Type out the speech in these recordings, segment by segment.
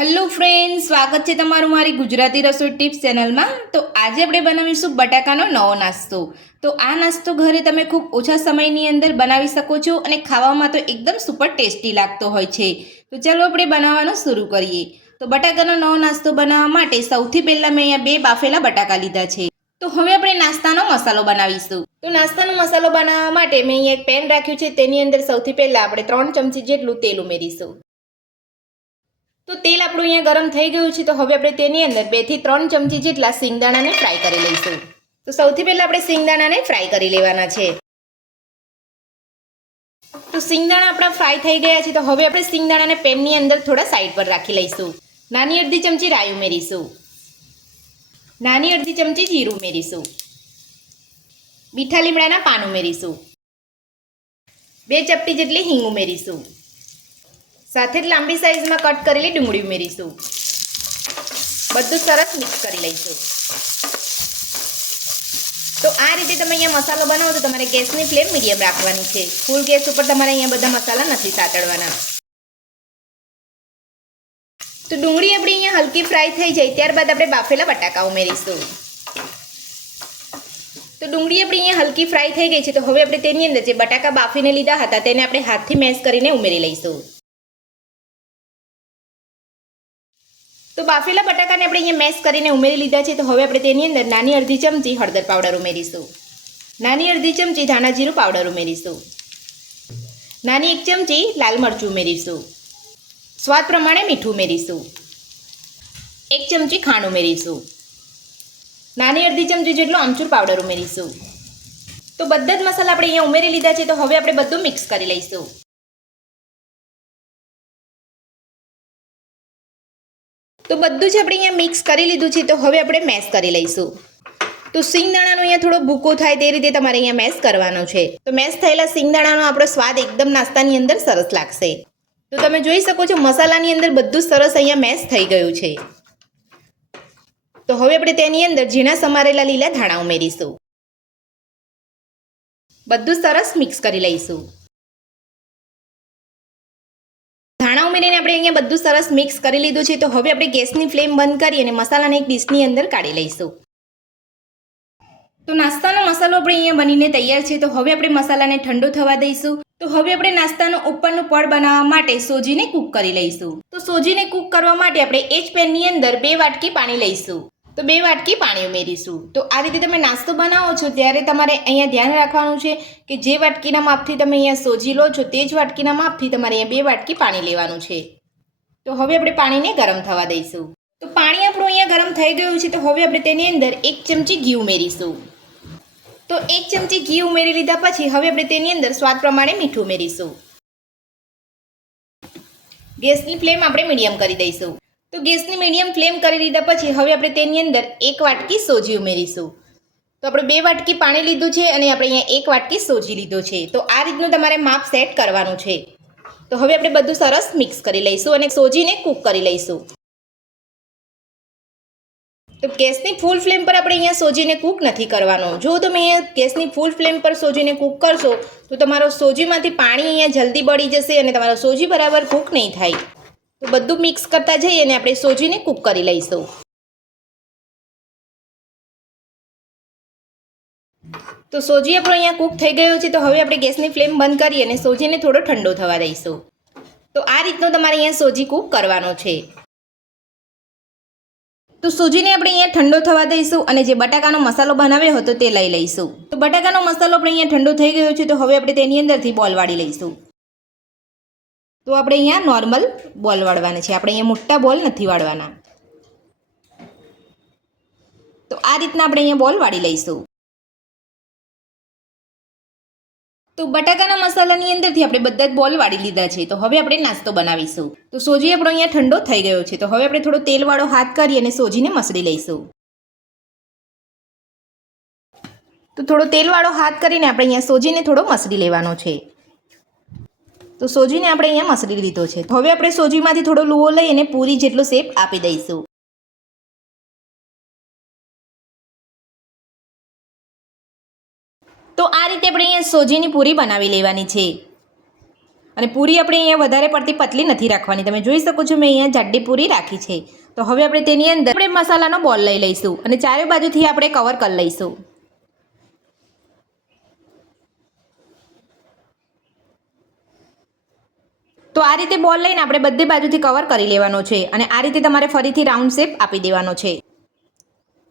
Hello friends, સ્વાગત છે તમારું મારી ગુજરાતી રસોઈ ટિપ્સ ચેનલમાં। તો આજે આપણે બનાવીશું બટાકાનો નવો નાસ્તો। તો આ નાસ્તો ઘરે તમે ખૂબ ઓછા સમયની અંદર બનાવી શકો છો અને ખાવામાં તો એકદમ સુપર ટેસ્ટી લાગતો હોય છે। તો ચાલો આપણે બનાવવાનું શરૂ કરીએ। તો બટાકાનો નવો નાસ્તો બનાવવા માટે સૌથી પહેલાં મેં અહીંયા 2 બાફેલા બટાકા લીધા છે। તો હવે આપણે નાસ્તાનો મસાલો બનાવીશું। તો નાસ્તાનો મસાલો બનાવવા માટે મેં અહીંયા એક પેન રાખ્યું છે। તેની અંદર સૌથી પહેલાં આપણે 3 ચમચી જેટલું તેલ ઉમેરીશું। તો તેલ આપણું અહીંયા ગરમ થઈ ગયું છે। તો હવે આપણે તેની અંદર 2 થી 3 ચમચી જેટલા સિંગદાણાને ફ્રાય કરી લઈશું। તો સૌથી પહેલાં આપણે સિંગદાણાને ફ્રાય કરી લેવાના છે। તો સિંગદાણા આપણા ફ્રાય થઈ ગયા છે। તો હવે આપણે સિંગદાણાને પેનની અંદર થોડા સાઈડ પર રાખી લઈશું। નાની અડધી ચમચી રાઈ ઉમેરીશું। નાની અડધી ચમચી જીરું ઉમેરીશું। મીઠા લીમડાના પાન ઉમેરીશું। 2 ચપટી જેટલી હિંગ ઉમેરીશું। સાથે જ લાંબી સાઈઝમાં કટ કરેલી ડુંગળી ઉમેરીશું। બધું સરસ મિક્સ કરી લઈશું। તો આ રીતે તમે અહીંયા મસાલો બનાવો તો તમારે ગેસની ફ્લેમ મીડિયમ રાખવાની છે। ફૂલ ગેસ ઉપર તમારે અહીંયા બધા મસાલા નથી સાતળવાના। તો ડુંગળી આપણી અહીંયા હલકી ફ્રાય થઈ જાય ત્યારબાદ આપણે બાફેલા બટાકા ઉમેરીશું। તો ડુંગળી આપણી અહીંયા હલકી ફ્રાય થઈ ગઈ છે। તો હવે આપણે તેની અંદર જે બટાકા બાફીને લીધા હતા તેને આપણે હાથથી મેશ કરીને ઉમેરી લઈશું। તો બાફેલા બટાકાને આપણે અહીંયા મેશ કરીને ઉમેરી લીધા છે। તો હવે આપણે તેની અંદર નાની અડધી ચમચી હળદર પાવડર ઉમેરીશું। નાની અડધી ચમચી ધાણા જીરું પાવડર ઉમેરીશું। નાની 1 ચમચી લાલ મરચું ઉમેરીશું। સ્વાદ પ્રમાણે મીઠું ઉમેરીશું। 1 ચમચી ખાંડ ઉમેરીશું। નાની અડધી ચમચી જેટલો આમચૂર પાવડર ઉમેરીશું। તો બધા જ મસાલા આપણે અહીંયા ઉમેરી લીધા છે। તો હવે આપણે બધું મિક્સ કરી લઈશું। તો બધું જ આપણે અહીંયા મિક્સ કરી લીધું છે। તો હવે આપણે મેશ કરી લઈશું। તો સિંગદાણાનો અહીંયા થોડો ભૂકો થાય તે રીતે તમારે અહીંયા મેશ કરવાનો છે। તો મેશ થયેલા સિંગદાણાનો આપણો સ્વાદ એકદમ નાસ્તાની અંદર સરસ લાગશે। તો તમે જોઈ શકો છો મસાલાની અંદર બધું સરસ અહીંયા મેશ થઈ ગયું છે। તો હવે આપણે તેની અંદર ઝીણા સમારેલા લીલા ધાણા ઉમેરીશું। બધું સરસ મિક્સ કરી લઈશું। ધાણા ઉમેરીને આપણે અહીંયા બધું સરસ મિક્સ કરી લીધું છે। તો હવે આપણે ગેસની ફ્લેમ બંધ કરી અને મસાલાને એક ડીશની અંદર કાઢી લઈશું। તો નાસ્તાનો મસાલો આપણે અહીંયા બનીને તૈયાર છે। તો હવે આપણે મસાલાને ઠંડો થવા દઈશું। તો હવે આપણે નાસ્તાનો ઉપરનું પડ બનાવવા માટે સોજીને કૂક કરી લઈશું। તો સોજીને કૂક કરવા માટે આપણે એ જ પેનની અંદર 2 વાટકી પાણી લઈશું। તો 2 વાટકી પાણી ઉમેરીશું। તો આ રીતે તમે નાસ્તો બનાવો છો ત્યારે તમારે અહીંયા ધ્યાન રાખવાનું છે કે જે વાટકીના માપથી તમે અહીંયા સોજી લો છો તે જ વાટકીના માપથી તમારે અહીંયા 2 વાટકી પાણી લેવાનું છે। તો હવે આપણે પાણીને ગરમ થવા દઈશું। તો પાણી આપણું અહીંયા ગરમ થઈ ગયું છે। તો હવે આપણે તેની અંદર 1 ચમચી ઘી ઉમેરીશું। તો 1 ચમચી ઘી ઉમેરી લીધા પછી હવે આપણે તેની અંદર સ્વાદ પ્રમાણે મીઠું ઉમેરીશું। ગેસની ફ્લેમ આપણે મીડિયમ કરી દઈશું। તો ગેસની મીડિયમ ફ્લેમ કરી દીધા પછી હવે આપણે તેની અંદર 1 વાટકી સોજી ઉમેરીશું। તો આપણે 2 વાટકી પાણી લીધું છે અને આપણે અહીંયા 1 વાટકી સોજી લીધો છે। તો આ રીતનું તમારે માપ સેટ કરવાનું છે। તો હવે આપણે બધું સરસ મિક્સ કરી લઈશું અને સોજીને કૂક કરી લઈશું। તો ગેસની ફૂલ ફ્લેમ પર આપણે અહીંયા સોજીને કૂક નથી કરવાનો। જો તમે અહીંયા ગેસની ફૂલ ફ્લેમ પર સોજીને કૂક કરશો તો તમારો સોજીમાંથી પાણી અહીંયા જલ્દી બળી જશે અને તમારો સોજી બરાબર કૂક નહીં થાય। તો બધું મિક્સ કરતા જઈએ અને આપણે સોજીને કૂક કરી લઈશું। તો સોજી આપણો અહીંયા કૂક થઈ ગયો છે। તો હવે આપણે ગેસની ફ્લેમ બંધ કરી અને સોજીને થોડો ઠંડો થવા દઈશું। તો આ રીતનો તમારે અહીંયા સોજી કૂક કરવાનો છે। તો સોજીને આપણે અહીંયા ઠંડો થવા દઈશું અને જે બટાકાનો મસાલો બનાવ્યો હતો તે લઈ લઈશું। તો બટાકાનો મસાલો આપણે અહીંયા ઠંડો થઈ ગયો છે। તો હવે આપણે તેની અંદરથી બોલ વાળી લઈશું। તો આપણે અહીંયા નોર્મલ બોલ વાળવાના છે, આપણે અહીંયા મોટા બોલ નથી વાળવાના। તો આ રીતના આપણે અહીંયા બોલ વાળી લઈશું। તો બટાકાના મસાલાની અંદરથી આપણે બધા જ બોલ વાળી લીધા છે। તો હવે આપણે નાસ્તો બનાવીશું। તો સોજી આપણો અહીંયા ઠંડો થઈ ગયો છે। તો હવે આપણે થોડો તેલવાળો હાથ કરી અને સોજીને મસળી લઈશું। તો થોડો તેલવાળો હાથ કરીને આપણે અહીંયા સોજીને થોડો મસળી લેવાનો છે। તો સોજીને આપણે અહીંયા મસળી લીધો છે। તો હવે આપણે સોજીમાંથી થોડો લુઓ લઈ અને પૂરી જેટલો શેપ આપી દઈશું। તો આ રીતે આપણે અહીંયા સોજીની પૂરી બનાવી લેવાની છે। અને પૂરી આપણે અહીંયા વધારે પડતી પતલી નથી રાખવાની. તમે જોઈ શકો છો મેં અહીંયા જાડી પૂરી રાખી છે. તો હવે આપણે તેની અંદર આપણે મસાલાનો બોલ લઈ લઈશું અને ચારે બાજુથી આપણે કવર કરી લઈશું. તો આ રીતે બોલ લઈને આપણે બધી બાજુથી કવર કરી લેવાનો છે અને આ રીતે તમારે ફરીથી રાઉન્ડ શેપ આપી દેવાનો છે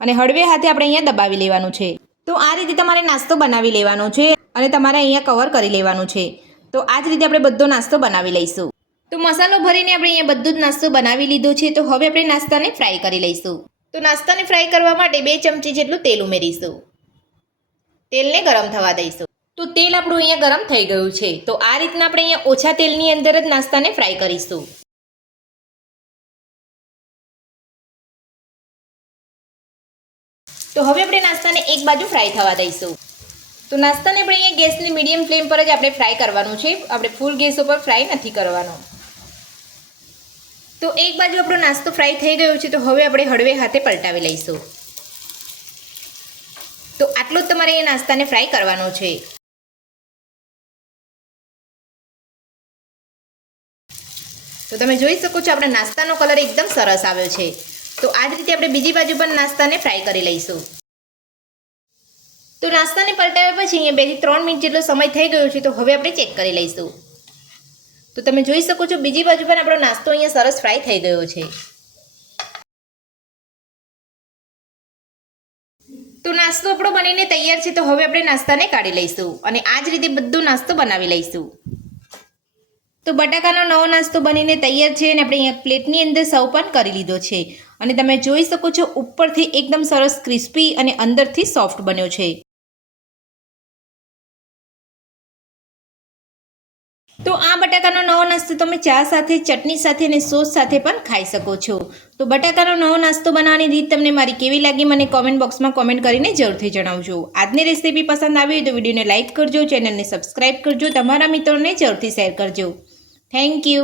અને હળવે હાથે આપણે અહીંયા દબાવી લેવાનું છે. તો આ રીતે તમારે નાસ્તો બનાવી લેવાનો છે અને તમારે અહીંયા કવર કરી લેવાનું છે. તો આ જ રીતે આપણે બધો નાસ્તો બનાવી લઈશું. તો મસાલો ભરીને આપણે અહીંયા બધું જ નાસ્તો બનાવી લીધો છે. તો હવે આપણે નાસ્તાને ફ્રાય કરી લઈશું. તો નાસ્તાને ફ્રાય કરવા માટે 2 ચમચી જેટલું તેલ ઉમેરીશું. તેલને ગરમ થવા દઈશું. તો તેલ આપણું અહીંયા ગરમ થઈ ગયું છે. તો આ રીતના આપણે અહીંયા ઓછા તેલની અંદર જ નાસ્તાને ફ્રાય કરીશું. તો હવે આપણે નાસ્તાને એક બાજુ ફ્રાય થવા દઈશું. તો નાસ્તાને આપણે અહીંયા ગેસની મીડિયમ ફ્લેમ પર જ આપણે ફ્રાય કરવાનું છે. આપણે ફૂલ ગેસ ઉપર ફ્રાય નથી કરવાનો. તો એક બાજુ આપણો નાસ્તો ફ્રાય થઈ ગયો છે. તો હવે આપણે હળવે હાથે પલટાવી લઈશું. તો આટલું જ તમારે અહીંયા નાસ્તાને ફ્રાય કરવાનો છે. તો તમે જોઈ શકો છો આપણા નાસ્તાનો કલર એકદમ સરસ આવ્યો છે. તો આ જ રીતે આપણે બીજી બાજુ પણ નાસ્તાને ફ્રાય કરી લઈશું. તો નાસ્તાને પલટાવ્યા પછી અહીંયા 2 થી 3 મિનિટ જેટલો સમય થઈ ગયો છે. તો હવે આપણે ચેક કરી લઈશું. તો તમે જોઈ શકો છો બીજી બાજુ પણ આપણો નાસ્તો અહીંયા સરસ ફ્રાય થઈ ગયો છે. તો નાસ્તો આપણો બનીને તૈયાર છે. તો હવે આપણે નાસ્તાને કાઢી લઈશું અને આ જ રીતે બધો નાસ્તો બનાવી લઈશું. તો બટાકાનો નવો નાસ્તો બનીને તૈયાર છે અને આપણે અહીંયા પ્લેટની અંદર સર્વ પણ કરી લીધો છે અને તમે જોઈ શકો છો ઉપરથી એકદમ સરસ ક્રિસ્પી અને અંદરથી સોફ્ટ બન્યો છે. તો આ બટાકાનો નવો નાસ્તો તમે ચા સાથે, ચટણી સાથે અને સોસ સાથે પણ ખાઈ શકો છો. તો બટાકાનો નવો નાસ્તો બનાવવાની રીત તમને મારી કેવી લાગી મને કોમેન્ટ બોક્સમાં કોમેન્ટ કરીને જરૂરથી જણાવજો. આજની રેસીપી પસંદ આવી હોય તો વિડીયોને લાઇક કરજો, ચેનલને સબસ્ક્રાઇબ કરજો, તમારા મિત્રોને જરૂરથી શેર કરજો. Thank you.